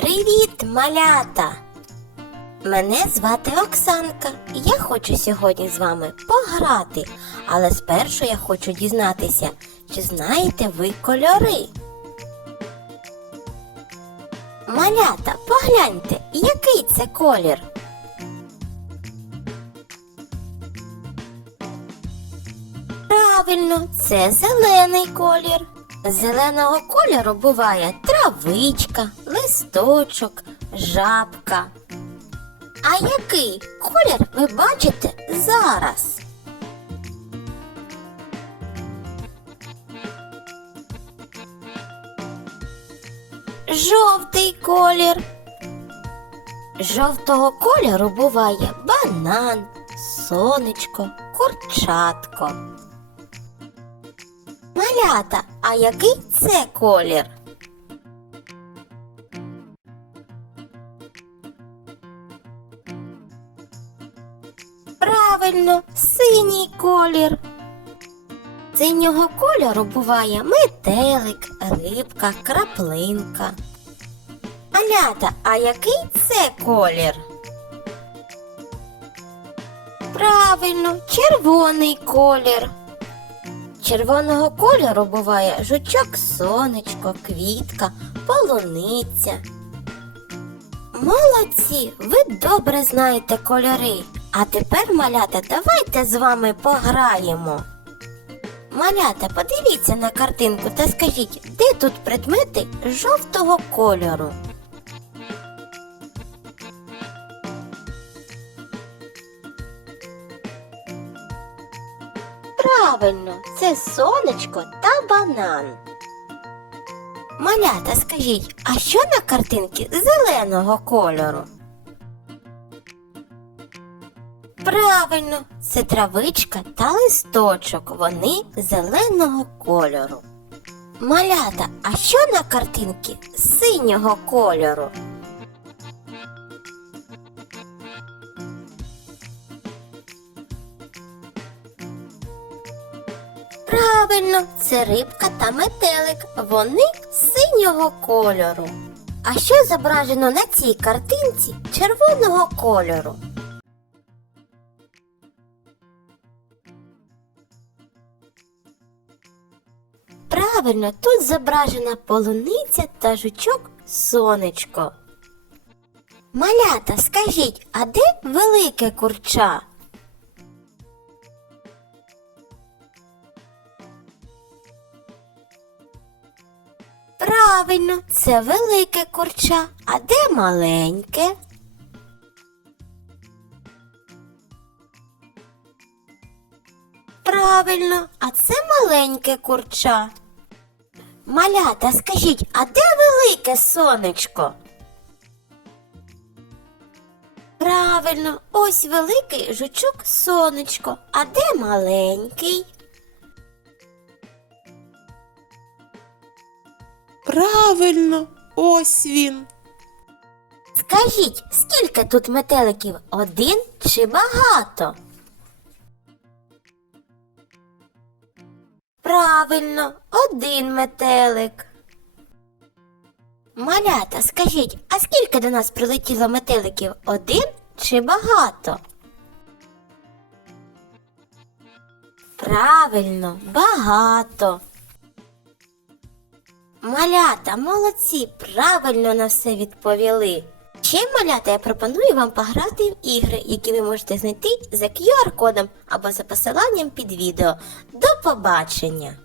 Привіт, малята! Мене звати Оксанка. Я хочу сьогодні з вами пограти, але спершу я хочу дізнатися, чи знаєте ви кольори. Малята, погляньте, який це колір? Правильно, це зелений колір. Зеленого кольору буває травичка, листочок, жабка. А який колір ви бачите зараз? Жовтий колір. Жовтого кольору буває банан, сонечко, курчатко. Малята, а який це колір? Правильно, синій колір. Синього кольору буває метелик, рибка, краплинка. Малята, а який це колір? Правильно, червоний колір. Червоного кольору буває жучок сонечко, квітка, полуниця. Молодці, ви добре знаєте кольори. А тепер, малята, давайте з вами пограємо. Малята, подивіться на картинку та скажіть, де тут предмети жовтого кольору? Правильно, це сонечко та банан. Малята, скажіть, а що на картинці зеленого кольору? Правильно, це травичка та листочок. Вони зеленого кольору. Малята, а що на картинці синього кольору? Правильно, це рибка та метелик. Вони синього кольору. А що зображено на цій картинці червоного кольору? Правильно, тут зображена полуниця та жучок сонечко. Малята, скажіть, а де велике курча? Правильно, це велике курча. А де маленьке? Правильно, а це маленьке курча. Малята, скажіть, а де велике сонечко? Правильно, ось великий жучок сонечко, а де маленький? Правильно, ось він. Скажіть, скільки тут метеликів? Один чи багато? Правильно, один метелик. Малята, скажіть, а скільки до нас прилетіло метеликів? Один чи багато? Правильно, багато. Малята, молодці, правильно на все відповіли. Ще малята, я пропоную вам пограти в ігри, які ви можете знайти за QR-кодом або за посиланням під відео. До побачення!